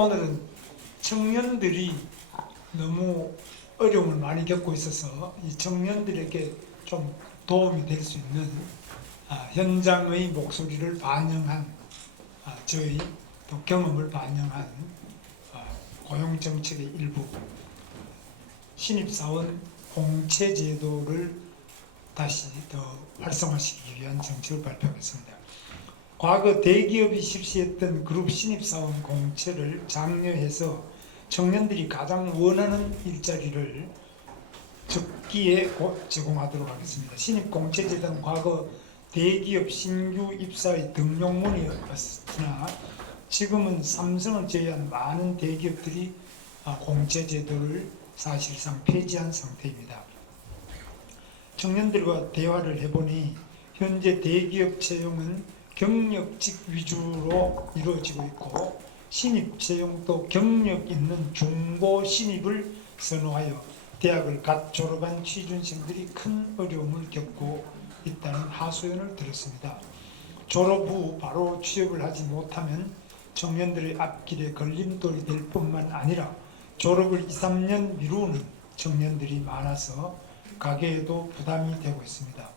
오늘은 청년들이 너무 어려움을 많이 겪고 있어서 이 청년들에게 좀 도움이 될 수 있는 현장의 목소리를 반영한 저희 또 경험을 반영한 고용정책의 일부 신입사원 공채제도를 다시 더 활성화시키기 위한 정책을 발표하겠습니다. 과거 대기업이 실시했던 그룹 신입사원 공채를 장려해서 청년들이 가장 원하는 일자리를 적기에 제공하도록 하겠습니다. 신입공채제도는 과거 대기업 신규 입사의 등용문이었으나 지금은 삼성을 제외한 많은 대기업들이 공채제도를 사실상 폐지한 상태입니다. 청년들과 대화를 해보니 현재 대기업 채용은 경력직 위주로 이루어지고 있고 신입 채용도 경력 있는 중고 신입을 선호하여 대학을 갓 졸업한 취준생들이 큰 어려움을 겪고 있다는 하소연을 들었습니다. 졸업 후 바로 취업을 하지 못하면 청년들의 앞길에 걸림돌이 될 뿐만 아니라 졸업을 2, 3년 미루는 청년들이 많아서 가계에도 부담이 되고 있습니다.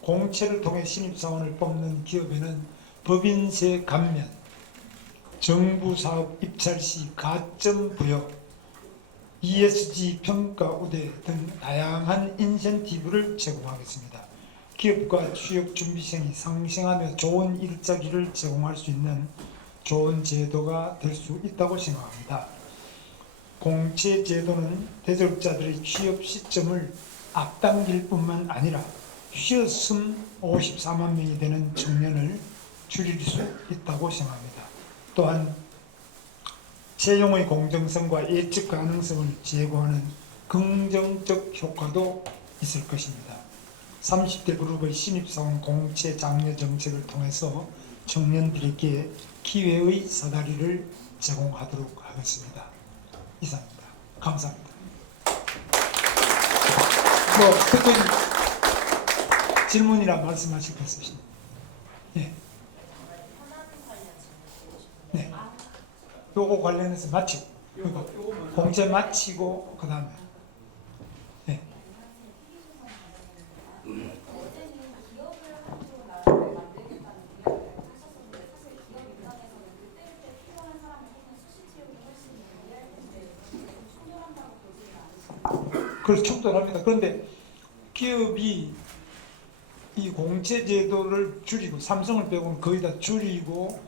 공채를 통해 신입사원을 뽑는 기업에는 법인세 감면, 정부사업 입찰 시 가점 부여, ESG 평가 우대 등 다양한 인센티브를 제공하겠습니다. 기업과 취업 준비생이 상생하며 좋은 일자리를 제공할 수 있는 좋은 제도가 될 수 있다고 생각합니다. 공채 제도는 대졸자들의 취업 시점을 앞당길 뿐만 아니라 쉬었음 54만 명이 되는 청년을 줄일 수 있다고 생각합니다. 또한 채용의 공정성과 예측 가능성을 제고하는 긍정적 효과도 있을 것입니다. 30대 그룹의 신입사원 공채 장려 정책을 통해서 청년들에게 기회의 사다리를 제공하도록 하겠습니다. 이상입니다. 감사합니다. 특별히 질문이나 말씀하실 거 있으십니까? 예. 네. 요거 관련해서 마치고, 공채 마치고, 그 다음에. 네. 그래서 충돌합니다. 그런데 기업이 이 공채 제도를 줄이고, 삼성을 빼고는 거의 다 줄이고,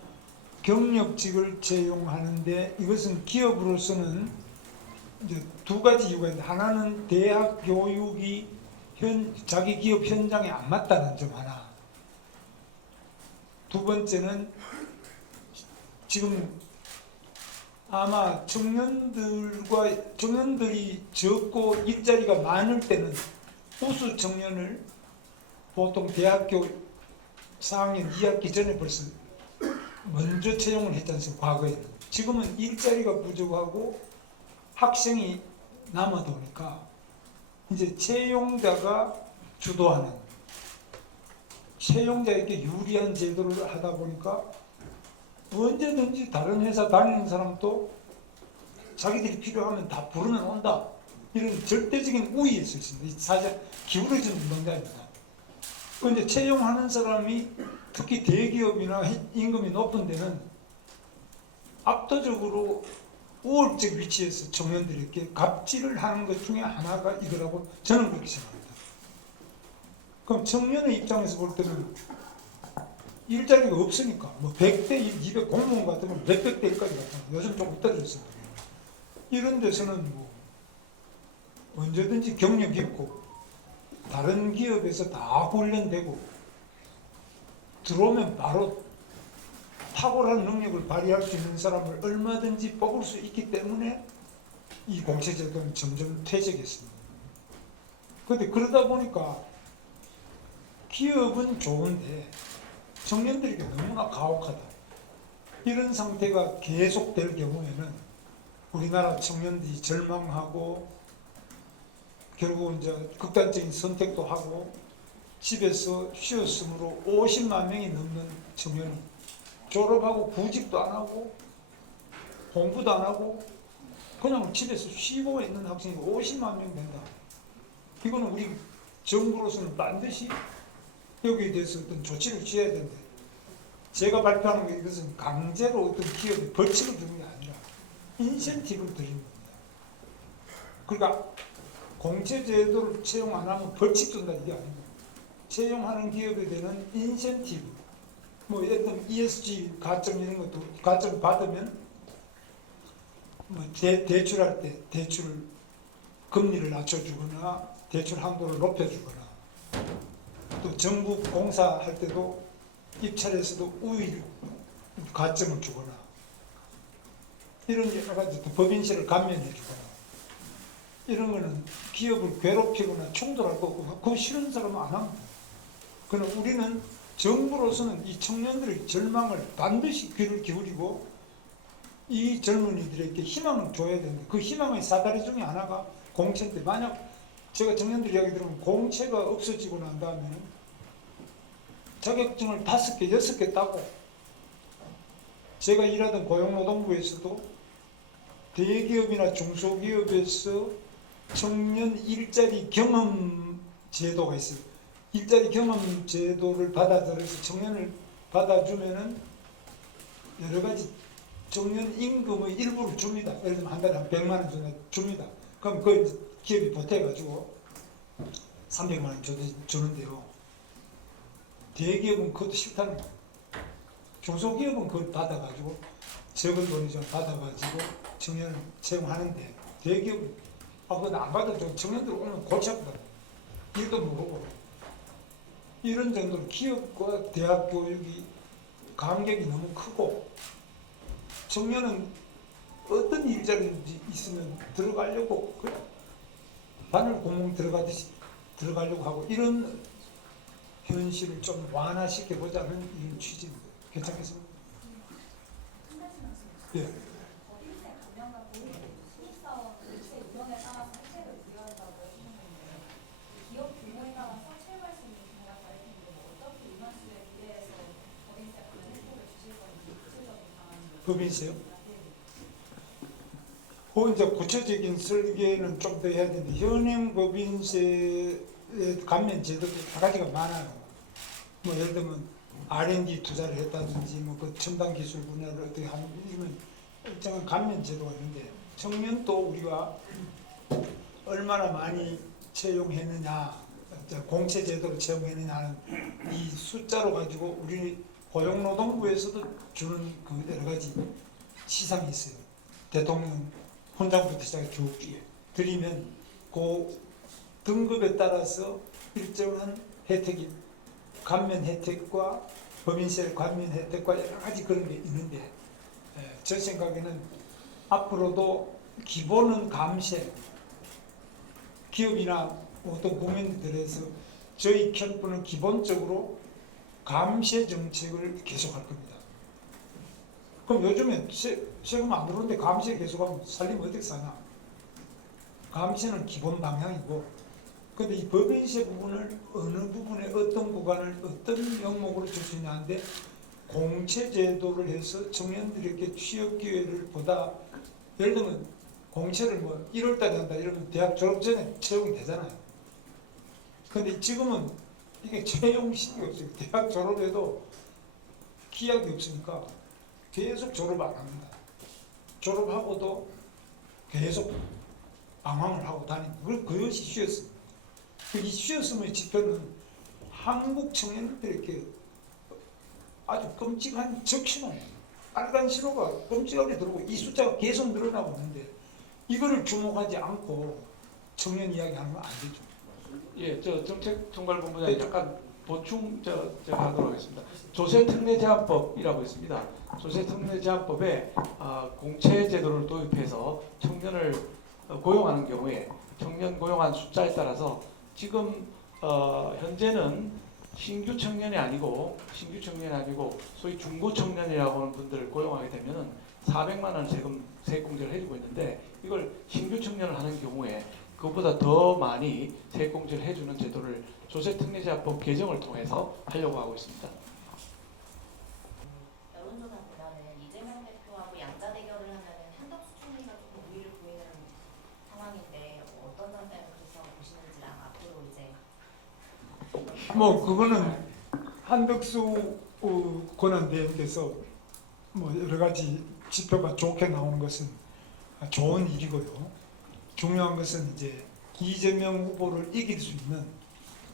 경력직을 채용하는데 이것은 기업으로서는 이제 두 가지 이유가 있는데, 하나는 대학 교육이 자기 기업 현장에 안 맞다는 점 하나, 두 번째는 지금 아마 청년들이 적고 일자리가 많을 때는 우수 청년을 보통 대학교 4학년 2학기 전에 벌써 먼저 채용을 했지 않습니까? 과거에는. 지금은 일자리가 부족하고 학생이 남아도 오니까 이제 채용자가 주도하는, 채용자에게 유리한 제도를 하다 보니까 언제든지 다른 회사 다니는 사람도 자기들이 필요하면 다 부르면 온다. 이런 절대적인 우위에 서 있습니다. 사실 기울어지는 농담입니다. 그런데 채용하는 사람이 특히 대기업이나 임금이 높은 데는 압도적으로 우월적 위치에서 청년들에게 갑질을 하는 것 중에 하나가 이거라고 저는 그렇게 생각합니다. 그럼 청년의 입장에서 볼 때는 일자리가 없으니까 뭐 100대 200 공무원 같으면 몇백 대까지 같아요. 요즘 조금 떨어졌습니다. 이런 데서는 뭐 언제든지 경력 있고 다른 기업에서 다 훈련되고 들어오면 바로 탁월한 능력을 발휘할 수 있는 사람을 얼마든지 뽑을 수 있기 때문에 이 공채제도는 점점 퇴색했습니다. 그런데 그러다 보니까 기업은 좋은데 청년들에게 너무나 가혹하다. 이런 상태가 계속될 경우에는 우리나라 청년들이 절망하고 결국 이제 극단적인 선택도 하고 집에서 쉬었으므로 50만 명이 넘는 청년이 졸업하고 구직도 안 하고 공부도 안 하고 그냥 집에서 쉬고 있는 학생이 50만 명 된다. 이거는 우리 정부로서는 반드시 여기에 대해서 어떤 조치를 취해야 된다. 제가 발표하는 게 이것은 강제로 어떤 기업에 벌칙을 주는 게 아니라 인센티브를 드리는 겁니다. 그러니까 공채제도를 채용 안 하면 벌칙 준다 이게 아니고 채용하는 기업에 대한 인센티브, 뭐 예를 들면 ESG 가점 이런 것도 가점 받으면 뭐 대출할 때 대출 금리를 낮춰주거나 대출 한도를 높여주거나 또 정부 공사할 때도 입찰에서도 우위 가점을 주거나 이런 여러 가지 또 법인세를 감면해주거나 이런 거는 기업을 괴롭히거나 충돌할 거고 그거 싫은 사람은 안 합니다. 그러나 우리는 정부로서는 이 청년들의 절망을 반드시 귀를 기울이고 이 젊은이들에게 희망을 줘야 되는데 그 희망의 사다리 중에 하나가 공채인데 만약 제가 청년들 이야기 들으면 공채가 없어지고 난 다음에는 자격증을 5개, 6개 따고 제가 일하던 고용노동부에서도 대기업이나 중소기업에서 청년 일자리 경험 제도가 있어요. 일자리 경험 제도를 받아들여서 청년을 받아주면은 여러 가지 청년 임금의 일부를 줍니다. 예를 들면 한 달에 한 100만 원 정도 줍니다. 그럼 그 기업이 보태가지고 300만 원 주는데요. 대기업은 그것도 싫다는 거예요. 중소기업은 그걸 받아가지고 적은 돈이 좀 받아가지고 청년을 채용하는데 대기업은 그거 안 받아도 청년들 오면 골치 아프다. 일도 모르고 이런 정도로 기업과 대학 교육이 간격이 너무 크고 청년은 어떤 일자리든지 있으면 들어가려고 바늘 구멍 들어가듯이 들어가려고 하고 이런 현실을 좀 완화시켜 보자는 이런 취지입니다. 괜찮겠습니까? 한 가지 말씀드리겠습니다. 예. 일세 감면과 보호 신입사원 일세 운영에 따라서 혜택을 부여한다고 하시는 건데 기업 규모에 따라서 채용할 수 있는 규모가 다를 텐데 어떻게 인원수에 비례해서 법인세 감면 혜택을 주실 건지 구체적인 방안을 법인세요? 네. 이제 구체적인 설계는 좀 더 해야 되는데 현행 법인세의 감면 제도도 여러 가지가 많아요. 뭐 예를 들면 R&D 투자를 했다든지 뭐 그 첨단 기술 분야를 어떻게 하는 이런 일정한 감면 제도가 있는데 청년도 우리가 얼마나 많이 채용했느냐 공채 제도로 채용했느냐 하는 이 숫자로 가지고 우리 고용노동부에서도 주는 그 여러 가지 시상이 있어요. 대통령 훈장부터 시작해 쭉 드리면 그 등급에 따라서 일정한 혜택이 감면 혜택과 법인세 감면 혜택과 여러 가지 그런 게 있는데 제 생각에는 앞으로도 기본은 감세 기업이나 어떤 국민들에서 저희 캠프는 기본적으로 감세 정책을 계속할 겁니다. 그럼 요즘에 세금 안 들어오는데 감세 계속하면 살림 어떻게 사냐? 감세는 기본 방향이고 근데 이 법인세 부분을 어느 부분에 어떤 구간을 어떤 명목으로 줄 수 있냐는데 공채 제도를 해서 청년들에게 취업 기회를 보다 예를 들면 공채를 뭐 1월달에 한다 이러면 대학 졸업 전에 채용이 되잖아요. 근데 지금은 이게 채용식이 없어요. 대학 졸업해도 기약이 없으니까 계속 졸업 안 합니다. 졸업하고도 계속 방황을 하고 다니고 그것이 쉬었습니다. 이 쉬었음의 지표는 한국 청년들에게 아주 끔찍한 적신호 빨간 신호가 끔찍하게 들어오고 이 숫자가 계속 늘어나고 있는데 이거를 주목하지 않고 청년 이야기하는 건 안 되죠. 예, 저 정책총괄본부장님 잠깐 보충 제가 하도록 하겠습니다. 조세특례제한법이라고 있습니다. 조세특례제한법에 공채 제도를 도입해서 청년을 고용하는 경우에 청년 고용한 숫자에 따라서 지금 현재는 신규 청년이 아니고 소위 중고 청년이라고 하는 분들을 고용하게 되면은 400만 원 세액공제를 해주고 있는데 이걸 신규 청년을 하는 경우에 그것보다 더 많이 세액공제를 해주는 제도를 조세특례제한법 개정을 통해서 하려고 하고 있습니다. 여론조사보다는 이재명 대표하고 양자 대결을 하면은 대상인데 어떤 점을 그래서 보시는지랑 앞으로 이제 뭐 그거는 한덕수 권한대행께서 뭐 여러 가지 지표가 좋게 나오는 것은 좋은 일이고요. 중요한 것은 이제 이재명 후보를 이길 수 있는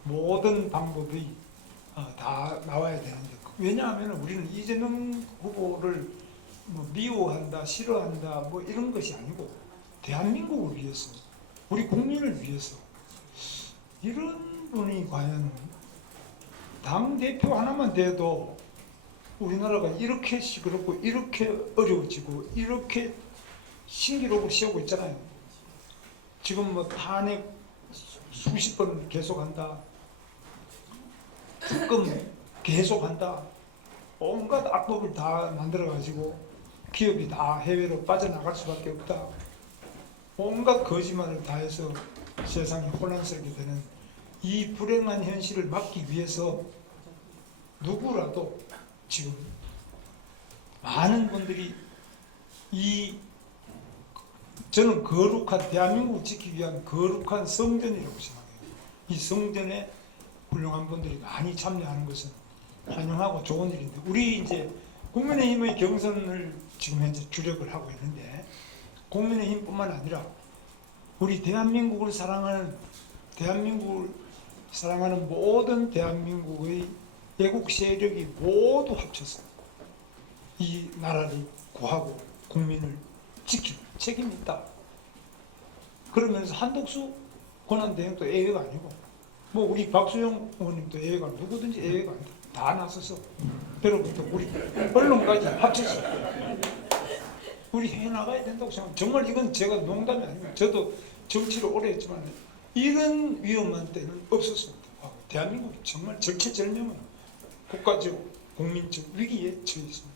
모든 방법이 다 나와야 되는데, 왜냐하면 우리는 이재명 후보를 뭐 미워한다, 싫어한다 뭐 이런 것이 아니고 대한민국을 위해서, 우리 국민을 위해서 이런 분이 과연 당 대표 하나만 돼도 우리나라가 이렇게 시끄럽고 이렇게 어려워지고 이렇게 신기록을 세우고 있잖아요. 지금 뭐 탄핵 수십 번 계속한다, 특검 계속한다, 온갖 악법을 다 만들어가지고 기업이 다 해외로 빠져나갈 수밖에 없다, 온갖 거짓말을 다 해서 세상이 혼란스럽게 되는 이 불행한 현실을 막기 위해서 누구라도 지금 많은 분들이 저는 거룩한 대한민국을 지키기 위한 거룩한 성전이라고 생각해요. 이 성전에 훌륭한 분들이 많이 참여하는 것은 환영하고 좋은 일인데, 우리 이제 국민의힘의 경선을 지금 현재 주력을 하고 있는데, 국민의힘뿐만 아니라 우리 대한민국을 사랑하는 모든 대한민국의 애국 세력이 모두 합쳐서 이 나라를 구하고 국민을 지킬 책임이 있다. 그러면서 한덕수 권한대행도 예외가 아니고, 뭐 우리 박수영 의원님도 예외가 아니고, 누구든지 예외가 아니다. 다 나서서 여러분도 우리 언론까지 합쳐서 우리 해나가야 된다고 생각합니다. 정말 이건 제가 농담이 아니고, 저도 정치를 오래 했지만 이런 위험한 때는 없었습니다. 대한민국이 정말 절체절명한 국가적 국민적 위기에 처해 있습니다.